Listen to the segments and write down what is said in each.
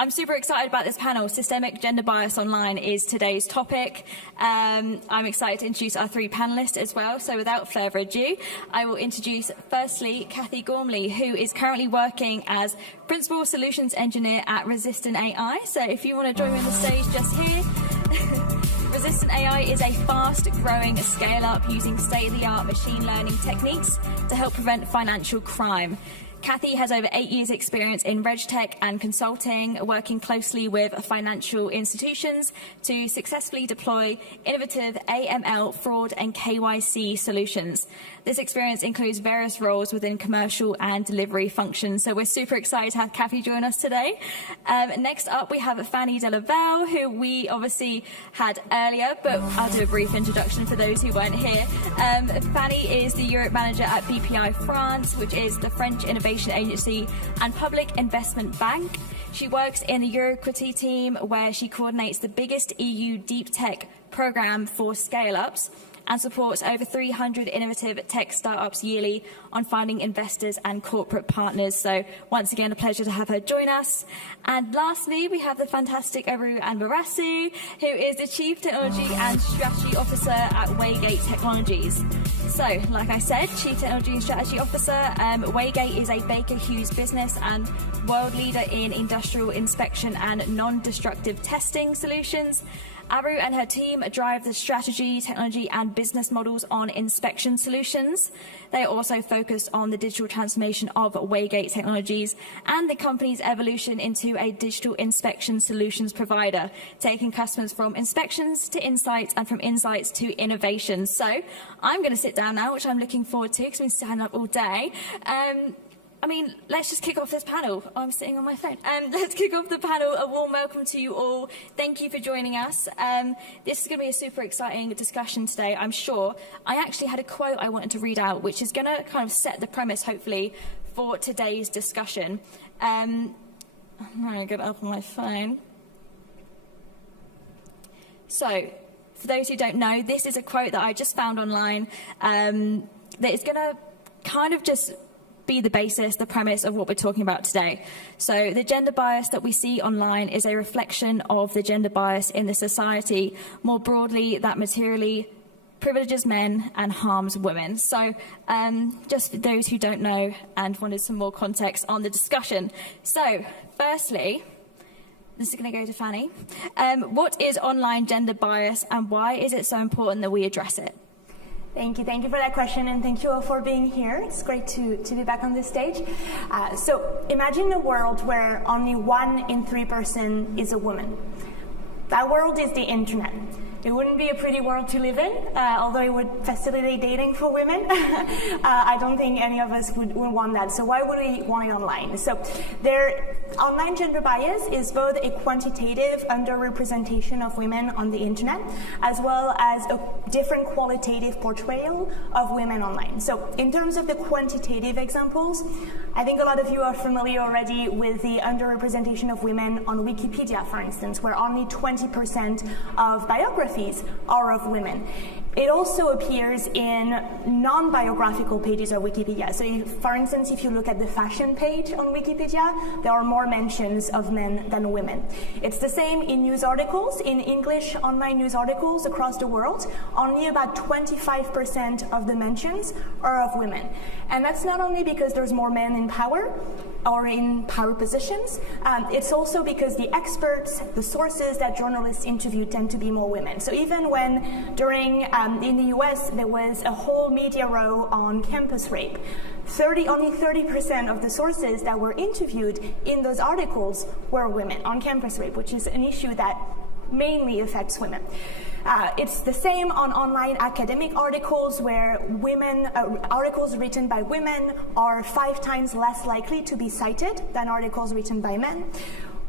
I'm super excited about this panel. Systemic gender bias online is today's topic. I'm excited to introduce our three panelists as well. So without further ado, I will introduce firstly Cathy Gormley, who is currently working as Principal Solutions Engineer at Resistant AI. So if you want to join me on the stage just here. Resistant AI is a fast-growing scale-up using state-of-the-art machine learning techniques to help prevent financial crime. Cathy has over 8 years' experience in RegTech and consulting, working closely with financial institutions to successfully deploy innovative AML, fraud and KYC solutions. This experience includes various roles within commercial and delivery functions. So we're super excited to have Cathy join us today. Next up, we have Fanny Delaval, who we obviously had earlier, but I'll do a brief introduction for those who weren't here. Fanny is the Europe Manager at BPI France, which is the French Innovation Agency and Public Investment Bank. She works in the Euroequity team, where she coordinates the biggest EU deep tech program for scale-ups and supports over 300 innovative tech startups yearly on finding investors and corporate partners. So once again, a pleasure to have her join us. And lastly, we have the fantastic Aru Anbarasu, who is the Chief Technology and Strategy Officer at Waygate Technologies. So, like I said, Chief Technology and Strategy Officer, Waygate is a Baker Hughes business and world leader in industrial inspection and non-destructive testing solutions. Aru and her team drive the strategy, technology and business models on inspection solutions. They are also focused on the digital transformation of Waygate Technologies and the company's evolution into a digital inspection solutions provider, taking customers from inspections to insights and from insights to innovation. So I'm going to sit down now, which I'm looking forward to because I've been standing up all day. Let's just kick off this panel. Oh, I'm sitting on my phone. Let's kick off the panel. A warm welcome to you all. Thank you for joining us. This is going to be a super exciting discussion today, I'm sure. I actually had a quote I wanted to read out, which is going to kind of set the premise, hopefully, for today's discussion. I'm going to get it up on my phone. So, for those who don't know, this is a quote that I just found online that is going to kind of just be the basis, the premise of what we're talking about today. So the gender bias that we see online is a reflection of the gender bias in the society more broadly that materially privileges men and harms women. So just for those who don't know and wanted some more context on the discussion. So firstly, this is going to go to Fanny. What is online gender bias and why is it so important that we address it? Thank you for that question, and thank you all for being here. It's great to be back on this stage. So imagine a world where only 1 in 3 person is a woman. That world is the internet. It wouldn't be a pretty world to live in, although it would facilitate dating for women. I don't think any of us would want that. So why would we want it online? So online gender bias is both a quantitative underrepresentation of women on the internet, as well as a different qualitative portrayal of women online. So in terms of the quantitative examples, I think a lot of you are familiar already with the underrepresentation of women on Wikipedia, for instance, where only 20% of biographies are of women. It also appears in non-biographical pages of Wikipedia. So for instance, if you look at the fashion page on Wikipedia, there are more mentions of men than women. It's the same in news articles. In English online news articles across the world, only about 25% of the mentions are of women. And that's not only because there's more men in power or in power positions, it's also because the experts, the sources that journalists interview tend to be more women. So even when during in the US, there was a whole media row on campus rape. Only 30% of the sources that were interviewed in those articles were women on campus rape, which is an issue that mainly affects women. It's the same on online academic articles where articles written by women are 5 times less likely to be cited than articles written by men.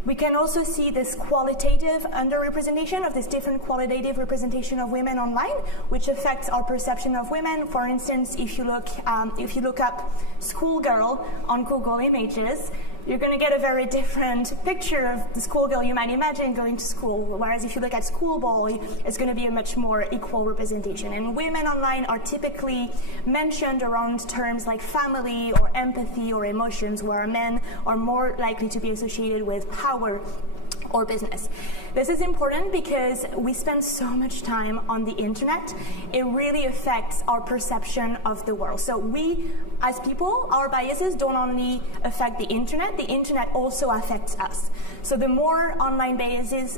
We can also see this qualitative underrepresentation of this different qualitative representation of women online, which affects our perception of women. For instance, if you look up schoolgirl on Google Images, you're going to get a very different picture of the schoolgirl you might imagine going to school. Whereas if you look at school boy, it's going to be a much more equal representation. And women online are typically mentioned around terms like family or empathy or emotions, where men are more likely to be associated with power or business. This is important because we spend so much time on the internet. It really affects our perception of the world. So we, as people, our biases don't only affect the internet also affects us. So the more online biases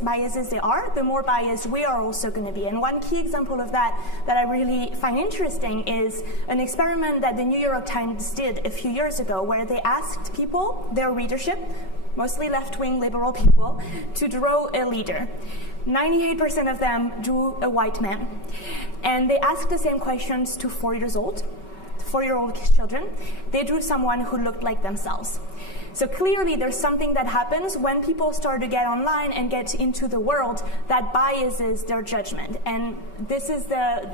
there are, the more biased we are also going to be. And one key example of that I really find interesting is an experiment that the New York Times did a few years ago, where they asked people, their readership, mostly left-wing liberal people, to draw a leader. 98% of them drew a white man. And they asked the same questions to 4-year-old children. They drew someone who looked like themselves. So clearly there's something that happens when people start to get online and get into the world that biases their judgment. And this is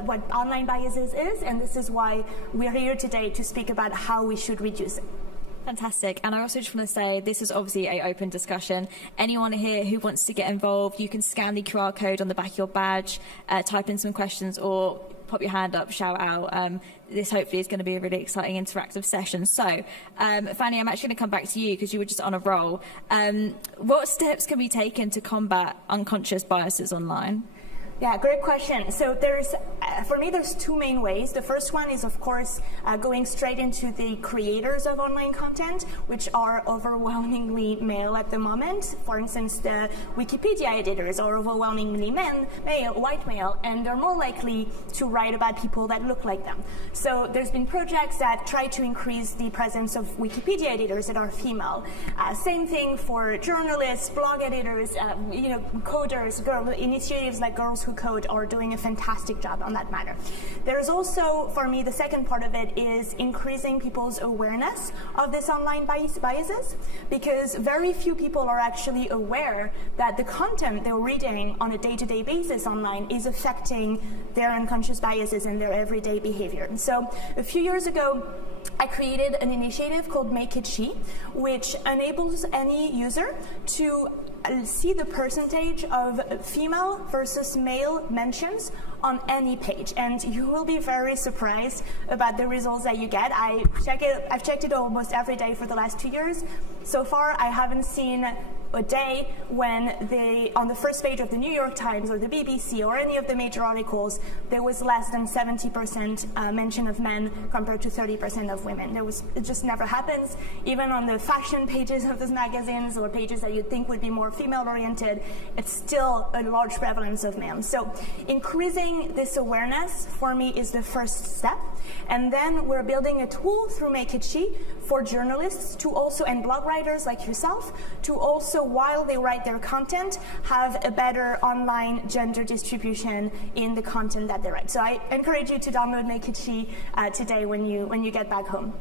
what online biases is, and this is why we're here today to speak about how we should reduce it. Fantastic. And I also just want to say, this is obviously an open discussion. Anyone here who wants to get involved, you can scan the QR code on the back of your badge, type in some questions, or pop your hand up, shout out. This hopefully is going to be a really exciting interactive session. So, Fanny, I'm actually going to come back to you because you were just on a roll. What steps can be taken to combat unconscious biases online? Yeah, great question. So for me, there's two main ways. The first one is, of course, going straight into the creators of online content, which are overwhelmingly male at the moment. For instance, the Wikipedia editors are overwhelmingly white male, and they're more likely to write about people that look like them. So there's been projects that try to increase the presence of Wikipedia editors that are female. Same thing for journalists, blog editors, coders, initiatives like Girls Who Code are doing a fantastic job on that matter. There's also, for me, the second part of it is increasing people's awareness of this online biases, because very few people are actually aware that the content they're reading on a day-to-day basis online is affecting their unconscious biases and their everyday behavior. And so a few years ago, I created an initiative called Make It She, which enables any user to see the percentage of female versus male mentions on any page, and you will be very surprised about the results that you get. I've checked it almost every day for the last 2 years. So far, I haven't seen a day when on the first page of the New York Times or the BBC or any of the major articles, there was less than 70% mention of men compared to 30% of women. It just never happens. Even on the fashion pages of those magazines or pages that you'd think would be more female-oriented, it's still a large prevalence of men. So increasing this awareness, for me, is the first step. And then we're building a tool through Make It She for journalists to also, and blog writers like yourself, to also, while they write their content, have a better online gender distribution in the content that they write. So I encourage you to download Make It She today when you get back home.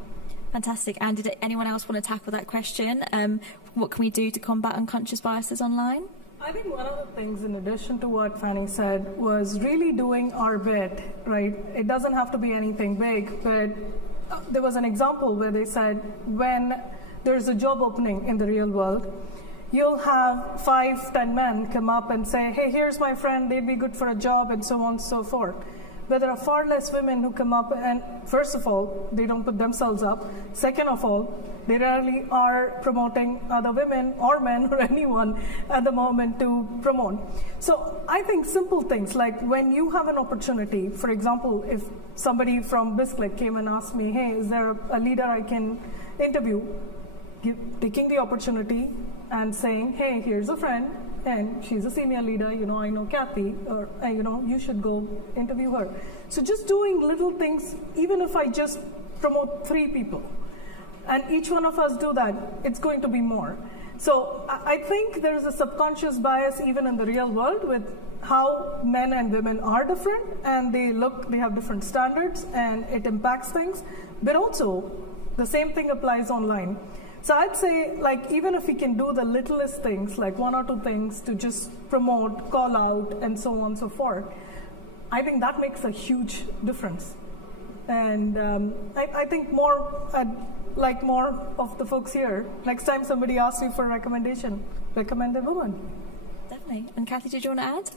Fantastic. And did anyone else want to tackle that question? What can we do to combat unconscious biases online? I think one of the things, in addition to what Fanny said, was really doing our bit, right? It doesn't have to be anything big, but there was an example where they said when there's a job opening in the real world, you'll have 5-10 men come up and say, hey, here's my friend, they'd be good for a job, and so on and so forth. But there are far less women who come up, and first of all, they don't put themselves up. Second of all, they rarely are promoting other women or men or anyone at the moment to promote. So I think simple things like when you have an opportunity, for example, if somebody from Bisclick came and asked me, hey, is there a leader I can interview? Taking the opportunity and saying, hey, here's a friend, and she's a senior leader, I know Kathy, or, you should go interview her. So just doing little things, even if I just promote 3 people, and each one of us do that, it's going to be more. So I think there's a subconscious bias even in the real world with how men and women are different, and they have different standards, and it impacts things. But also, the same thing applies online. So I'd say, even if we can do the littlest things, like 1 or 2 things to just promote, call out, and so on and so forth, I think that makes a huge difference. And I think more like more of the folks here. Next time somebody asks you for a recommendation, recommend a woman. Definitely. And Kathy, did you want to add?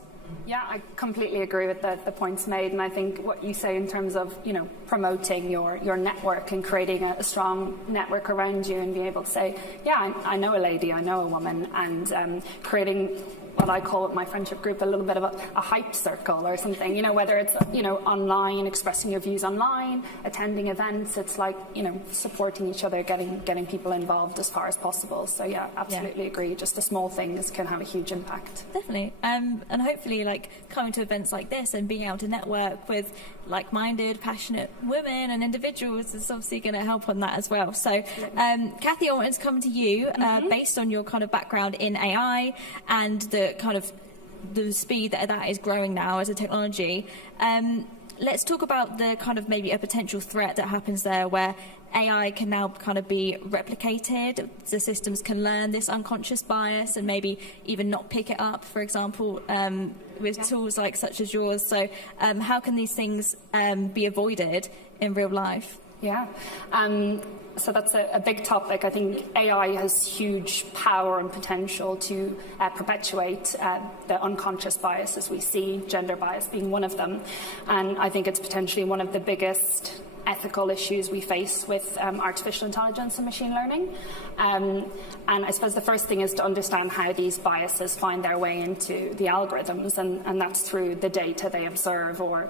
Yeah, I completely agree with the points made, and I think what you say in terms of, you know, promoting your network and creating a strong network around you and being able to say, yeah, I know a lady, I know a woman, and creating what I call with my friendship group a little bit of a hype circle or something, you know, whether it's, you know, online, expressing your views online, attending events, it's like, you know, supporting each other, getting people involved as far as possible. So yeah, absolutely agree. Just the small things can have a huge impact. Definitely. And hopefully, like, coming to events like this and being able to network with like-minded, passionate women and individuals is obviously going to help on that as well. So, Kathy, I wanted to come to you based on your kind of background in AI and the kind of the speed that is growing now as a technology. Let's talk about the kind of maybe a potential threat that happens there where AI can now kind of be replicated. The systems can learn this unconscious bias and maybe even not pick it up, for example, with tools like such as yours. So how can these things be avoided in real life? Yeah. So that's a big topic. I think AI has huge power and potential to perpetuate the unconscious biases we see, gender bias being one of them. And I think it's potentially one of the biggest ethical issues we face with artificial intelligence and machine learning. And I suppose the first thing is to understand how these biases find their way into the algorithms, and that's through the data they observe or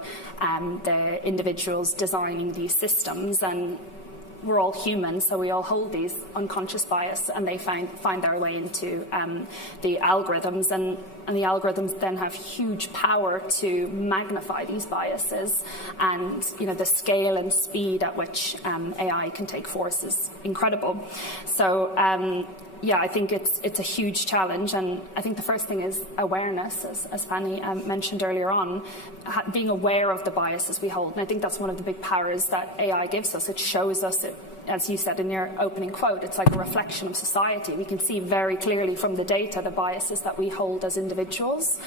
the individuals designing these systems. And we're all human, so we all hold these unconscious bias, and they find their way into the algorithms, and the algorithms then have huge power to magnify these biases. And you know, the scale and speed at which AI can take force is incredible. So yeah, I think it's a huge challenge, and I think the first thing is awareness, as Fanny mentioned earlier on, being aware of the biases we hold. And I think that's one of the big powers that AI gives us. It shows us, as you said in your opening quote, it's like a reflection of society. We can see very clearly from the data the biases that we hold as individuals,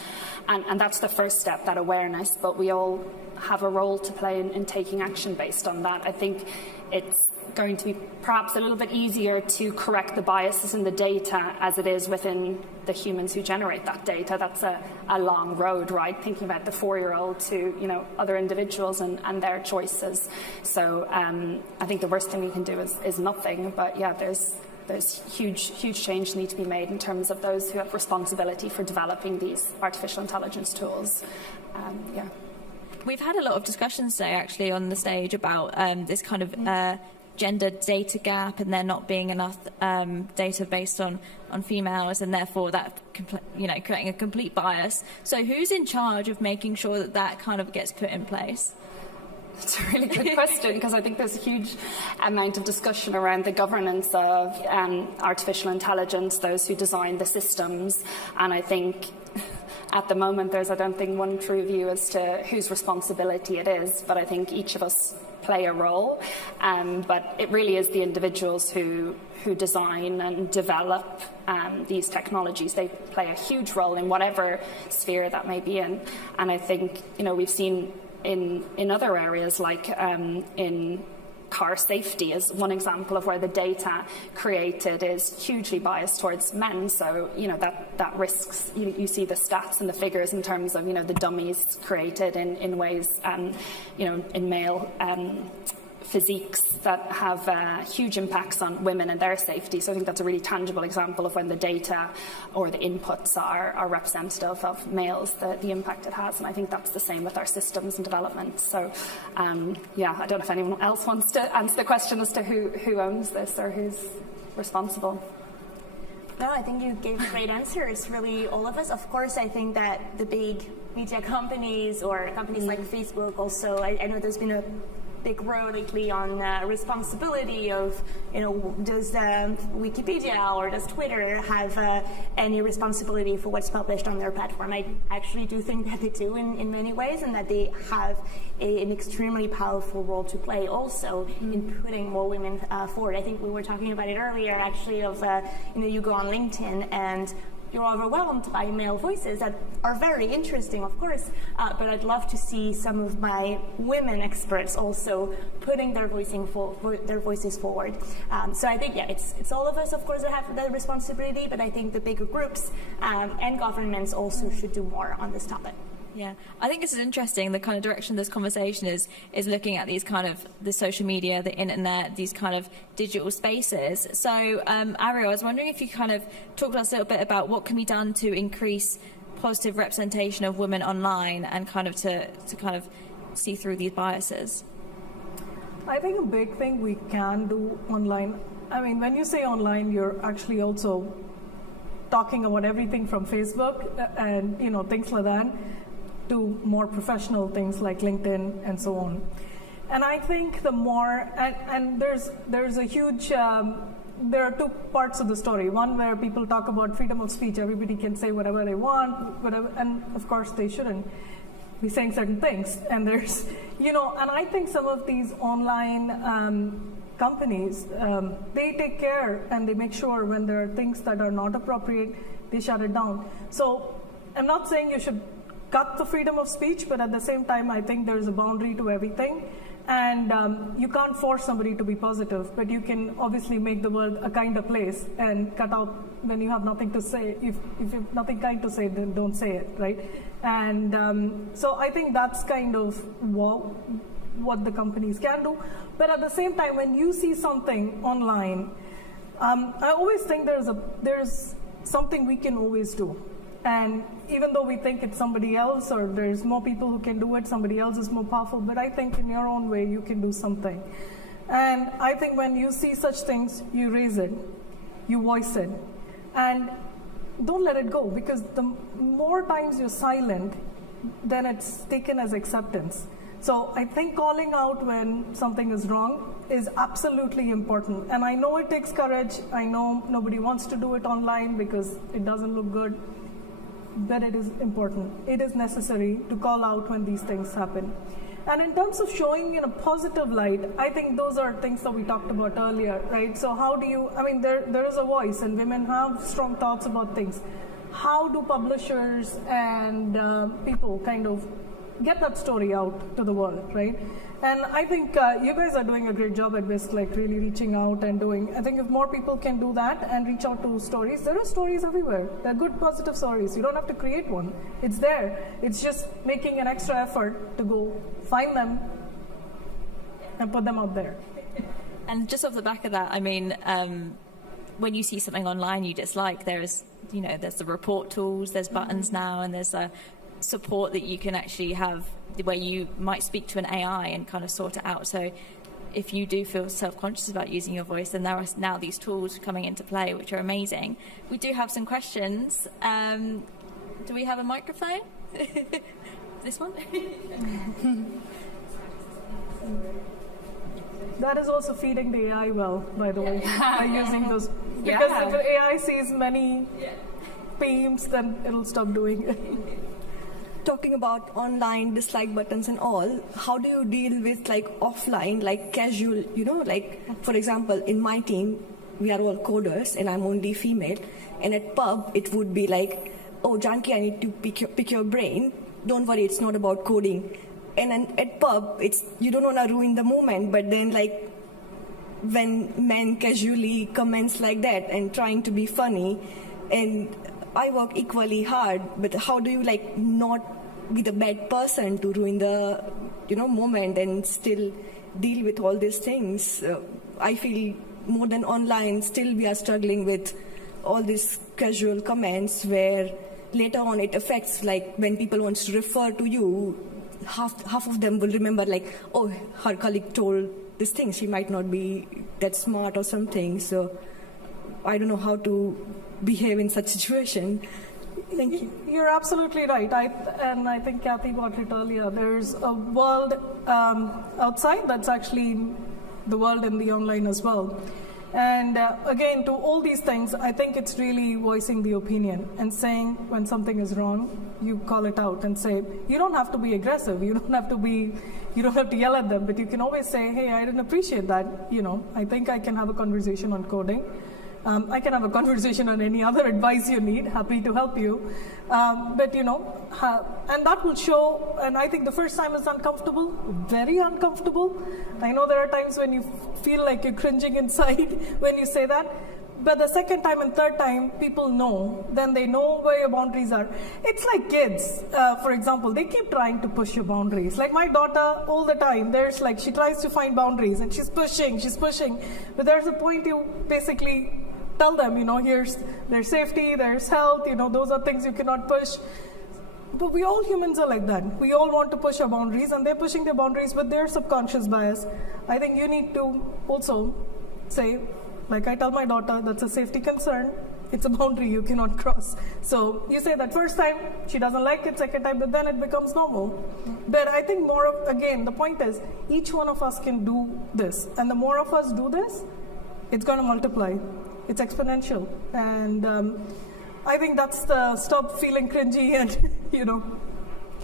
and that's the first step, that awareness. But we all have a role to play in taking action based on that. I think it's going to be perhaps a little bit easier to correct the biases in the data as it is within the humans who generate that data. That's a long road, right? Thinking about the 4-year-old to, you know, other individuals and their choices. So I think the worst thing we can do is nothing. But yeah, there's huge change need to be made in terms of those who have responsibility for developing these artificial intelligence tools. Yeah. We've had a lot of discussions today, actually, on the stage about this kind of gender data gap, and there not being enough data based on females, and therefore that creating a complete bias. So who's in charge of making sure that kind of gets put in place? It's a really good question, because I think there's a huge amount of discussion around the governance of artificial intelligence, those who design the systems, and I think at the moment there's, I don't think, one true view as to whose responsibility it is, but I think each of us play a role, but it really is the individuals who design and develop these technologies. They play a huge role in whatever sphere that may be in, and I think, you know, we've seen in other areas, like in car safety is one example of where the data created is hugely biased towards men. So, you know, that risks, you see the stats and the figures in terms of, you know, the dummies created in ways, you know, in male physiques that have huge impacts on women and their safety. So I think that's a really tangible example of when the data or the inputs are representative of males, the impact it has. And I think that's the same with our systems and development. So yeah, I don't know if anyone else wants to answer the question as to who owns this or who's responsible. No, I think you gave a great answer. It's really all of us. Of course, I think that the big media companies or companies like Facebook also, I know there's been a big row lately on responsibility of, you know, does Wikipedia or does Twitter have any responsibility for what's published on their platform? I actually do think that they do in many ways, and that they have an extremely powerful role to play also in putting more women forward. I think we were talking about it earlier, actually, of, you know, you go on LinkedIn and you're overwhelmed by male voices that are very interesting, of course, but I'd love to see some of my women experts also putting their voices forward. So I think, yeah, it's all of us, of course, that have the responsibility, but I think the bigger groups and governments also should do more on this topic. Yeah, I think this is interesting. The kind of direction of this conversation is looking at these kind of the social media, the internet, these kind of digital spaces. So, Ariel, I was wondering if you kind of talk to us a little bit about what can be done to increase positive representation of women online and kind of to kind of see through these biases. I think a big thing we can do online, I mean, when you say online, you're actually also talking about everything from Facebook and, you know, things like that, to more professional things like LinkedIn and so on. And I think the more, and there's a huge, there are two parts of the story. One where people talk about freedom of speech, everybody can say whatever they want, whatever, and of course they shouldn't be saying certain things. And there's, you know, and I think some of these online companies, they take care and they make sure when there are things that are not appropriate, they shut it down. So I'm not saying you should cut the freedom of speech, but at the same time, I think there's a boundary to everything. And you can't force somebody to be positive, but you can obviously make the world a kinder place and cut out when you have nothing to say. If you have nothing kind to say, then don't say it, right? And so I think that's kind of what the companies can do. But at the same time, when you see something online, I always think there's something we can always do. And even though we think it's somebody else or there's more people who can do it, somebody else is more powerful, but I think in your own way you can do something. And I think when you see such things, you raise it, you voice it, and don't let it go, because the more times you're silent, then it's taken as acceptance. So I think calling out when something is wrong is absolutely important. And I know it takes courage. I know nobody wants to do it online because it doesn't look good. But it is important. It is necessary to call out when these things happen. And in terms of showing in a positive light, I think those are things that we talked about earlier, right? So how do you, I mean, there is a voice and women have strong thoughts about things. How do publishers and people kind of get that story out to the world, right? And I think you guys are doing a great job at Bisq, like really reaching out and doing, I think if more people can do that and reach out to stories, there are stories everywhere. They're good, positive stories. You don't have to create one. It's there. It's just making an extra effort to go find them and put them out there. And just off the back of that, I mean, when you see something online you dislike, there's the report tools, there's buttons now, and there's a support that you can actually have where you might speak to an AI and kind of sort it out. So if you do feel self-conscious about using your voice, then there are now these tools coming into play, which are amazing. We do have some questions. Do we have a microphone? This one? That is also feeding the AI well, by the way, by using those. Because if the AI sees many themes, then it'll stop doing it. Talking about online dislike buttons and all, how do you deal with like offline, like casual, you know, like for example, in my team, we are all coders and I'm only female. And at pub, it would be like, oh, Janki, I need to pick your brain. Don't worry, it's not about coding. And then at pub, it's, you don't want to ruin the moment, but then like when men casually comments like that and trying to be funny, and I work equally hard, but how do you like not be the bad person to ruin the moment and still deal with all these things? I feel more than online, still we are struggling with all these casual comments where later on it affects, like when people want to refer to you, half of them will remember like, oh, her colleague told this thing, she might not be that smart or something. So I don't know how to behave in such situation. Thank you. You're absolutely right. I think Kathy brought it earlier. There's a world outside that's actually the world in the online as well. And again, to all these things, I think it's really voicing the opinion and saying when something is wrong, you call it out and say, you don't have to be aggressive. You don't have to yell at them, but you can always say, hey, I didn't appreciate that. I think I can have a conversation on coding. I can have a conversation on any other advice you need. Happy to help you. But and that will show, and I think the first time is uncomfortable, very uncomfortable. I know there are times when you feel like you're cringing inside when you say that. But the second time and third time, people know. Then they know where your boundaries are. It's like kids, for example, they keep trying to push your boundaries. Like my daughter, all the time, she tries to find boundaries and she's pushing. But there's a point you basically tell them, there's safety, there's health, those are things you cannot push. But we all humans are like that. We all want to push our boundaries, and they're pushing their boundaries with their subconscious bias. I think you need to also say, like I tell my daughter, that's a safety concern. It's a boundary you cannot cross. So you say that first time, she doesn't like it, second time, but then it becomes normal. But I think again, the point is, each one of us can do this. And the more of us do this, it's going to multiply. It's exponential. And I think that's the stop feeling cringy and,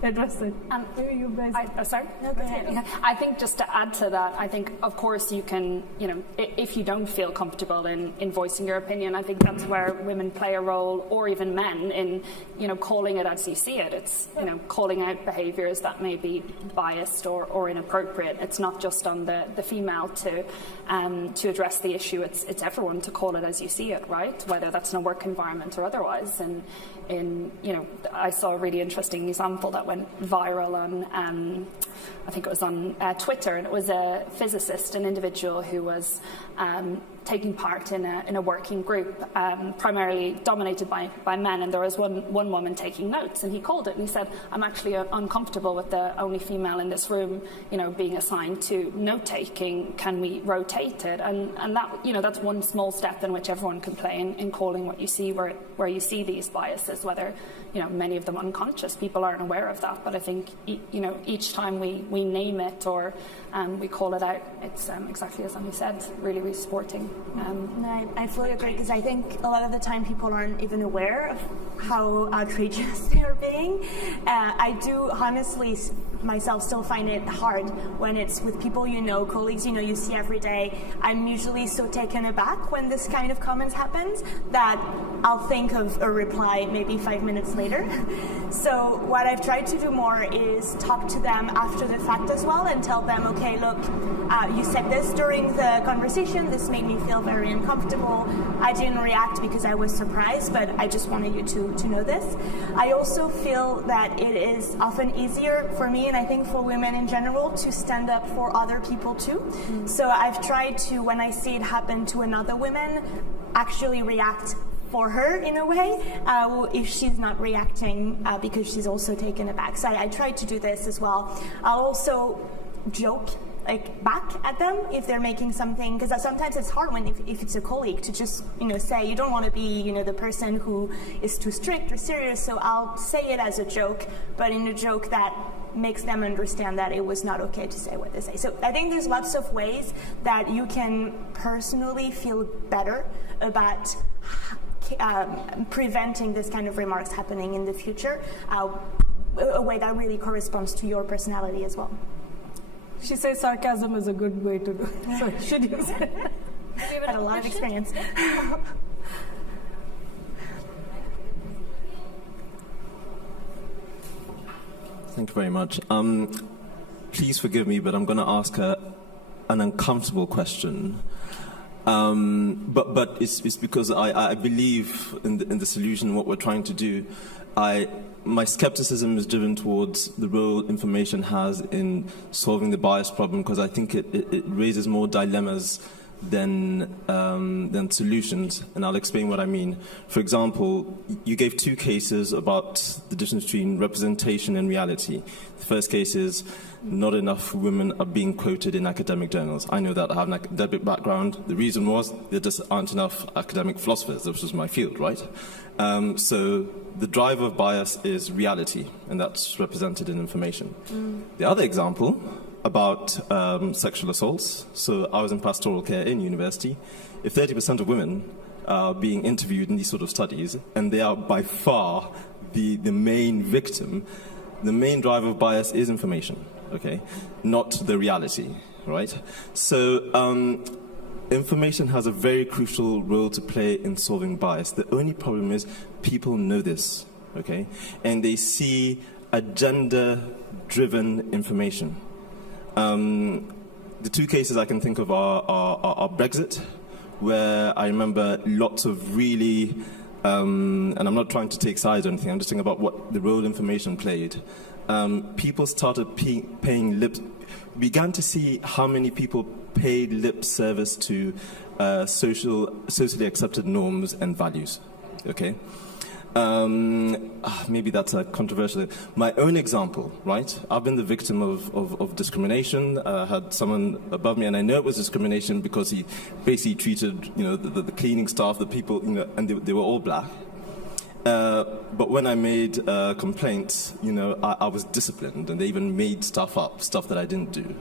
address it. Maybe you guys. Sorry? No, go ahead. Yeah. I think just to add to that, I think, of course, you can, if you don't feel comfortable in voicing your opinion, I think that's where women play a role, or even men, in, calling it as you see it. It's, calling out behaviours that may be biased or inappropriate. It's not just on the female to address the issue. It's everyone to call it as you see it, right? Whether that's in a work environment or otherwise. And I saw a really interesting example that went viral on, I think it was on Twitter, and it was a physicist, an individual who was taking part in a working group, primarily dominated by men, and there was one woman taking notes, and he called it and he said, I'm actually uncomfortable with the only female in this room, being assigned to note taking. Can we rotate it? And that, that's one small step in which everyone can play in calling what you see, where you see these biases, whether many of them unconscious. People aren't aware of that, but I think each time we name it or we call it out, it's exactly as Annie said, really supporting. I fully agree, because I think a lot of the time people aren't even aware of how outrageous they're being. I do honestly myself still find it hard when it's with people colleagues you see every day. I'm usually so taken aback when this kind of comments happens that I'll think of a reply maybe 5 minutes later. So what I've tried to do more is talk to them after the fact as well and tell them, okay, look, you said this during the conversation, this made me feel very uncomfortable. I didn't react because I was surprised, but I just wanted you to know this. I also feel that it is often easier for me, and I think for women in general, to stand up for other people too. So I've tried to, when I see it happen to another woman, actually react for her in a way, if she's not reacting because she's also taken aback. So I try to do this as well. I'll also joke back at them if they're making something, because sometimes it's hard when if it's a colleague to just say, you don't want to be the person who is too strict or serious, so I'll say it as a joke, but in a joke that makes them understand that it was not okay to say what they say. So I think there's lots of ways that you can personally feel better about preventing this kind of remarks happening in the future, a way that really corresponds to your personality as well. She says sarcasm is a good way to do it, so should use it. I've had a lot of experience. Thank you very much. Please forgive me, but I'm going to ask an uncomfortable question. But it's because I believe in the solution, what we're trying to do. My skepticism is driven towards the role information has in solving the bias problem, because I think it raises more dilemmas than solutions, and I'll explain what I mean. For example, you gave two cases about the difference between representation and reality. The first case is not enough women are being quoted in academic journals. I know that I have an academic background. The reason was there just aren't enough academic philosophers, which is my field, right? So the driver of bias is reality, and that's represented in information. The other example about sexual assaults. So I was in pastoral care in university. If 30% of women are being interviewed in these sort of studies, and they are by far the main victim, the main driver of bias is information, okay, not the reality, right? So information has a very crucial role to play in solving bias. The only problem is people know this, okay? And they see agenda-driven information. The two cases I can think of are Brexit, where I remember lots of really, and I'm not trying to take sides or anything, I'm just thinking about what the role information played. People started began to see how many people paid lip service to socially accepted norms and values, okay? Maybe that's a controversial. My own example, right? I've been the victim of discrimination. I had someone above me, and I know it was discrimination because he basically treated, the cleaning staff, the people, and they were all black. But when I made complaints, I was disciplined, and they even made stuff that I didn't do.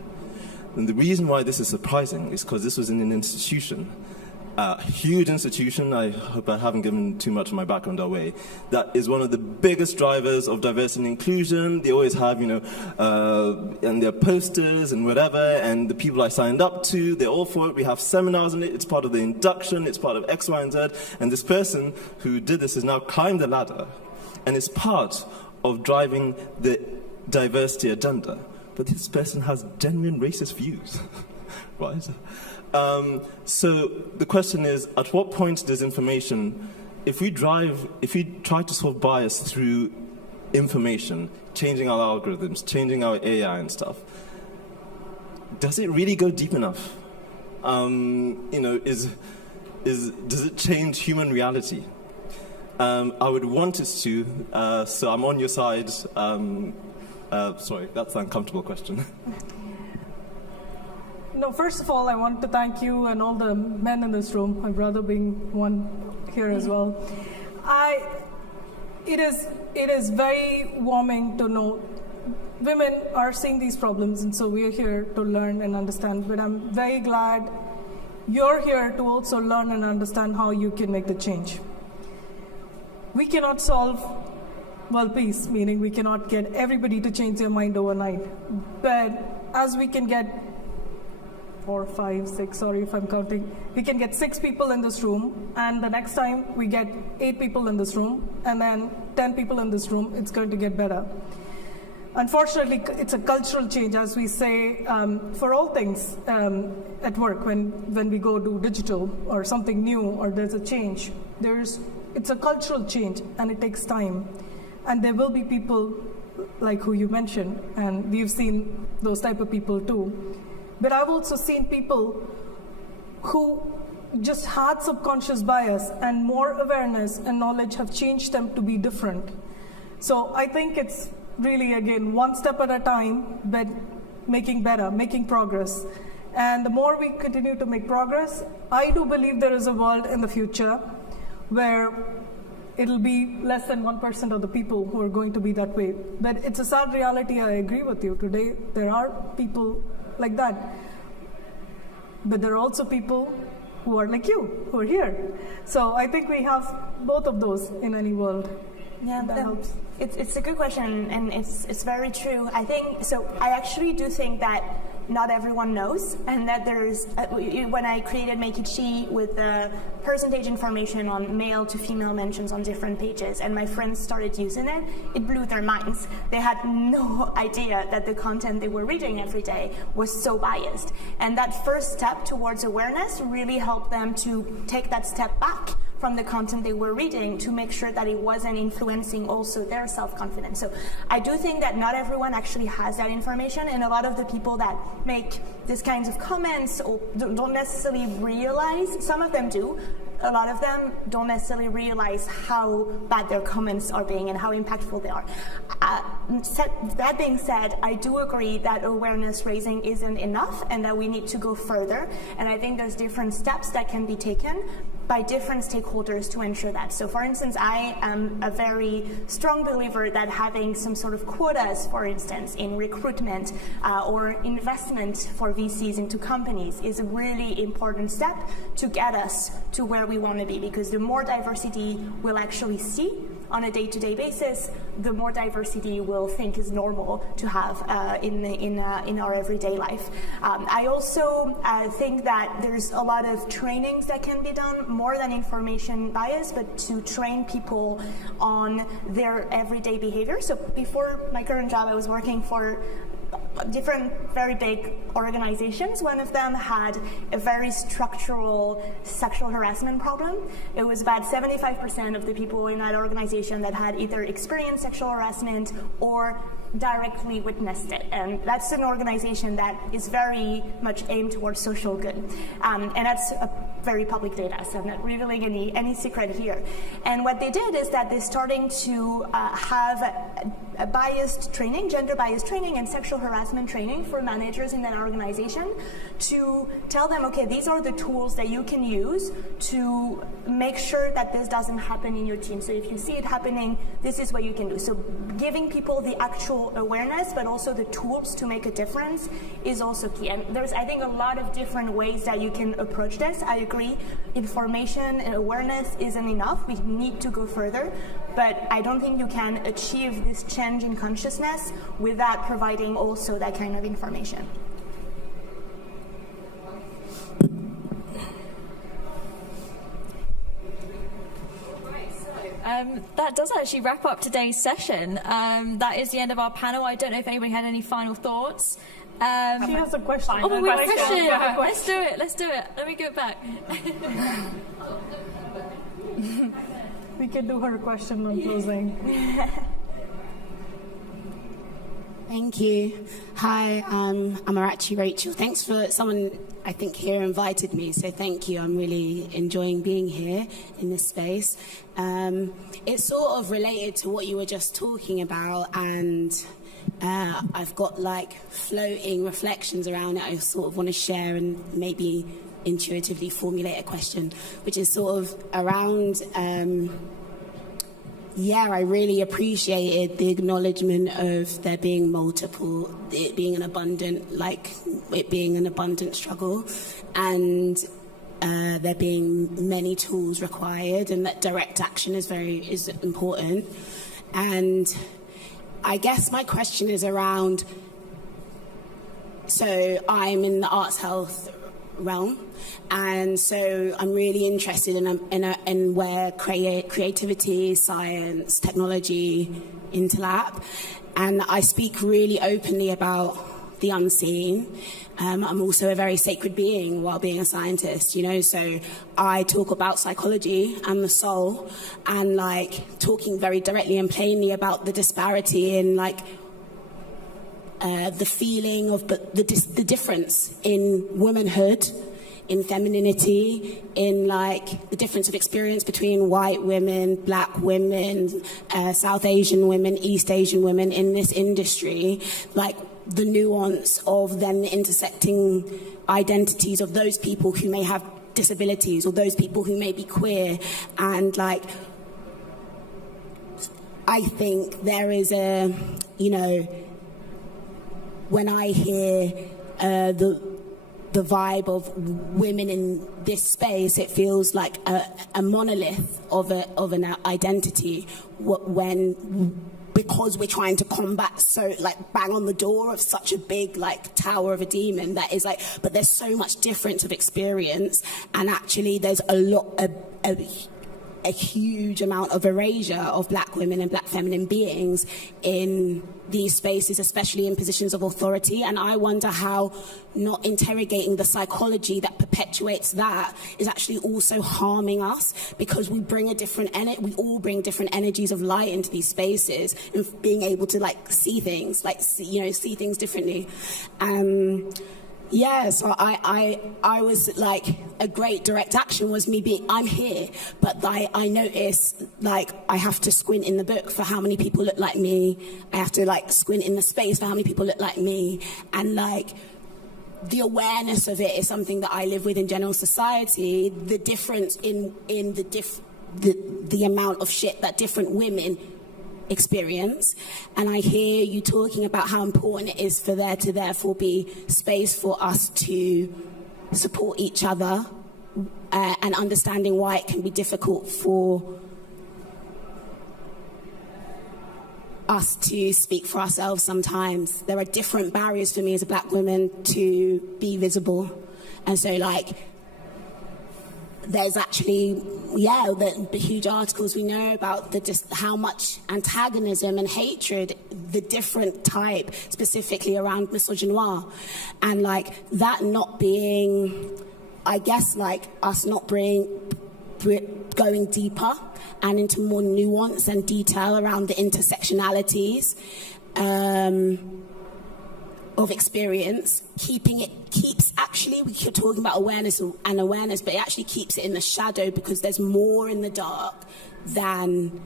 And the reason why this is surprising is because this was in an institution, a huge institution. I hope I haven't given too much of my background away. That is one of the biggest drivers of diversity and inclusion. They always have, and their posters and whatever, and the people I signed up to, they're all for it. We have seminars on it. It's part of the induction. It's part of X, Y, and Z. And this person who did this has now climbed the ladder, and is part of driving the diversity agenda. But this person has genuine racist views, right? So the question is, at what point does information, if we try to solve bias through information, changing our algorithms, changing our AI and stuff, does it really go deep enough? Does it change human reality? I would want it to, so I'm on your side. Sorry, that's an uncomfortable question. No, first of all, I want to thank you and all the men in this room, my brother being one here as well. It is very warming to know women are seeing these problems, and so we are here to learn and understand. But I'm very glad you're here to also learn and understand how you can make the change. We cannot solve world peace, meaning we cannot get everybody to change their mind overnight. But as we can get 4, 5, 6, sorry if I'm counting, we can get 6 people in this room, and the next time we get 8 people in this room, and then 10 people in this room, it's going to get better. Unfortunately, it's a cultural change, as we say, for all things at work. When we go to digital or something new, or there's a change, it's a cultural change, and it takes time. And there will be people like who you mentioned, and we've seen those type of people too. But I've also seen people who just had subconscious bias, and more awareness and knowledge have changed them to be different. So I think it's really, again, one step at a time, but making better, making progress. And the more we continue to make progress, I do believe there is a world in the future where it'll be less than 1% of the people who are going to be that way. But it's a sad reality, I agree with you. Today, there are people like that. But there are also people who are like you, who are here. So I think we have both of those in any world. Yeah, that helps. It's a good question, and it's very true. I actually do think that not everyone knows, and that there's, when I created Make It She with the percentage information on male to female mentions on different pages, and my friends started using it, it blew their minds. They had no idea that the content they were reading every day was so biased. And that first step towards awareness really helped them to take that step back from the content they were reading to make sure that it wasn't influencing also their self-confidence. So I do think that not everyone actually has that information, and a lot of the people that make these kinds of comments or don't necessarily realize, some of them do, a lot of them don't necessarily realize how bad their comments are being and how impactful they are. That being said, I do agree that awareness raising isn't enough and that we need to go further, and I think there's different steps that can be taken. by different stakeholders to ensure that. So for instance, I am a very strong believer that having some sort of quotas, for instance, in recruitment or investment for VCs into companies is a really important step to get us to where we want to be, because the more diversity we'll actually see on a day-to-day basis, the more diversity we'll think is normal to have in our everyday life. I also think that there's a lot of trainings that can be done, more than information bias, but to train people on their everyday behavior. So before my current job, I was working for different very big organizations. One of them had a very structural sexual harassment problem. It was about 75% of the people in that organization that had either experienced sexual harassment or directly witnessed it. And that's an organization that is very much aimed towards social good. And that's a very public data, so I'm not revealing any secret here. And what they did is that they're starting to have a biased training, gender biased training and sexual harassment training for managers in that organization to tell them, okay, these are the tools that you can use to make sure that this doesn't happen in your team. So if you see it happening, this is what you can do. So giving people the actual awareness, but also the tools to make a difference is also key. And there's, I think, a lot of different ways that you can approach this. I agree, information and awareness isn't enough. We need to go further, but I don't think you can achieve this change in consciousness without providing also that kind of information. That does actually wrap up today's session. That is the end of our panel. I don't know if anybody had any final thoughts. She has a question. Oh, we have a question. Let's do it. Let me go back. We can do her question on closing. Thank you. Hi, I'm Amarachi Rachel. Thanks for someone, I think, here invited me, so thank you. I'm really enjoying being here in this space. It's sort of related to what you were just talking about, and I've got like floating reflections around it I sort of want to share and maybe intuitively formulate a question, which is sort of around... I really appreciated the acknowledgement of there being multiple, it being an abundant struggle, and there being many tools required, and that direct action is important. And I guess my question is around, so I'm in the arts health realm, and so I'm really interested in where creativity, science, technology interlap, and I speak really openly about the unseen. I'm also a very sacred being while being a scientist, so I talk about psychology and the soul, and like talking very directly and plainly about the disparity in like the feeling of the difference in womanhood, in femininity, in like the difference of experience between white women, black women, South Asian women, East Asian women in this industry, like the nuance of then the intersecting identities of those people who may have disabilities or those people who may be queer. And like, I think there is a, when I hear the vibe of women in this space, it feels like a monolith of an identity because we're trying to combat so like bang on the door of such a big like tower of a demon that is like, but there's so much difference of experience, and actually there's a huge amount of erasure of black women and black feminine beings in these spaces, especially in positions of authority. And I wonder how not interrogating the psychology that perpetuates that is actually also harming us, because we all bring different energies of light into these spaces, and being able to like see things differently. So I was like, a great direct action was I'm here, but I notice like I have to squint in the book for how many people look like me. I have to like squint in the space for how many people look like me, and like the awareness of it is something that I live with in general society. The difference in the amount of shit that different women experience, and I hear you talking about how important it is for there to therefore be space for us to support each other, and understanding why it can be difficult for us to speak for ourselves sometimes. There are different barriers for me as a black woman to be visible, and so there's actually, the huge articles we know about just how much antagonism and hatred, the different type, specifically around misogynoir, and that not being, I guess, us not going deeper and into more nuance and detail around the intersectionalities of experience, we're talking about awareness, but it actually keeps it in the shadow, because there's more in the dark than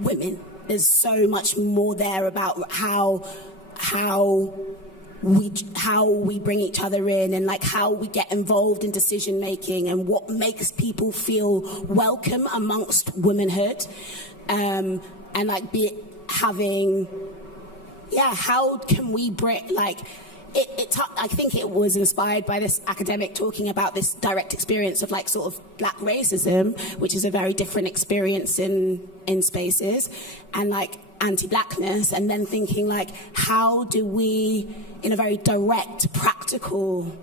women. There's so much more there about how we bring each other in, and how we get involved in decision making, and what makes people feel welcome amongst womanhood, and how can we bring I think it was inspired by this academic talking about this direct experience of sort of black racism, which is a very different experience in spaces, and anti-blackness, and then thinking how do we, in a very direct, practical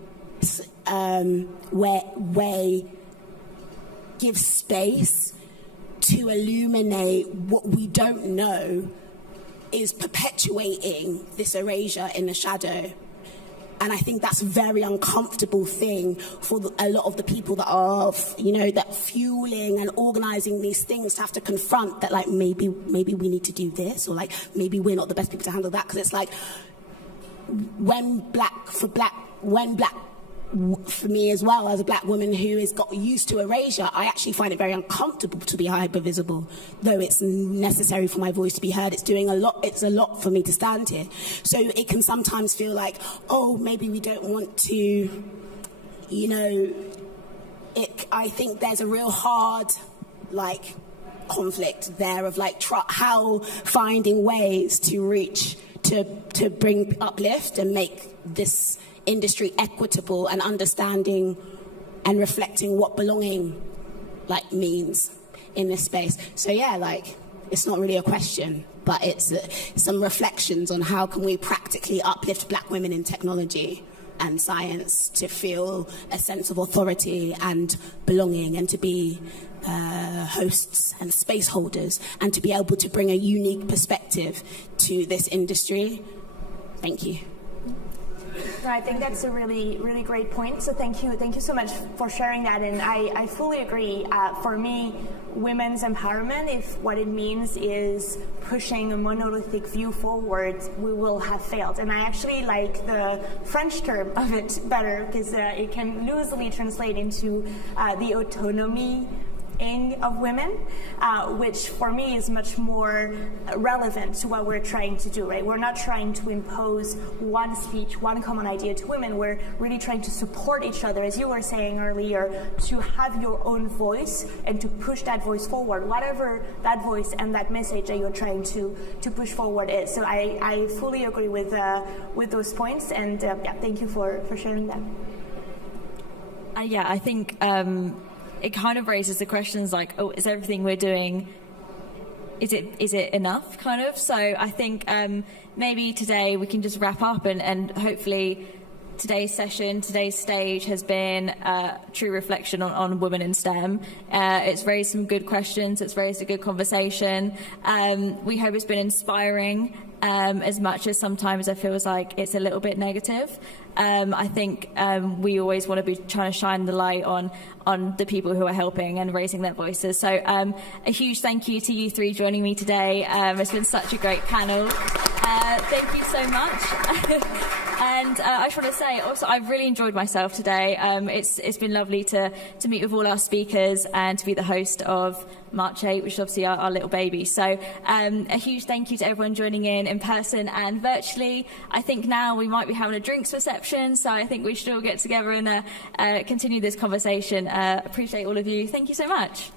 way, give space to illuminate what we don't know is perpetuating this erasure in the shadow. And I think that's a very uncomfortable thing for a lot of the people that are, that fueling and organising these things, to have to confront that, maybe we need to do this, or maybe we're not the best people to handle that, because it's for me as well, as a black woman who has got used to erasure, I actually find it very uncomfortable to be hyper visible, though it's necessary for my voice to be heard. It's a lot for me to stand here. So it can sometimes feel maybe we don't want to, I think there's a real hard, conflict there of how finding ways to reach, to bring uplift and make this industry equitable, and understanding and reflecting what belonging means in this space. So it's not really a question, but it's some reflections on how can we practically uplift black women in technology and science to feel a sense of authority and belonging, and to be hosts and space holders, and to be able to bring a unique perspective to this industry. Thank you. No, I think that's a really, really great point. So thank you so much for sharing that. And I fully agree. For me, women's empowerment, if what it means is pushing a monolithic view forward, we will have failed. And I actually like the French term of it better, because it can loosely translate into the autonomy of women, which for me is much more relevant to what we're trying to do, right? We're not trying to impose one speech, one common idea to women. We're really trying to support each other, as you were saying earlier, to have your own voice and to push that voice forward, whatever that voice and that message that you're trying to push forward is. So I fully agree with those points, and thank you for sharing that. I think it kind of raises the questions is everything we're doing, is it enough, kind of? So I think maybe today we can just wrap up, and hopefully today's session, today's stage has been a true reflection on women in STEM. It's raised some good questions, it's raised a good conversation. We hope it's been inspiring, as much as sometimes it feels like it's a little bit negative. I think we always want to be trying to shine the light on the people who are helping and raising their voices. So a huge thank you to you three joining me today. It's been such a great panel. Thank you so much. And I just want to say also I've really enjoyed myself today. It's been lovely to meet with all our speakers and to be the host of March 8, which is obviously our little baby. So a huge thank you to everyone joining in person and virtually. I think now we might be having a drinks reception, so I think we should all get together and continue this conversation. Appreciate all of you. Thank you so much.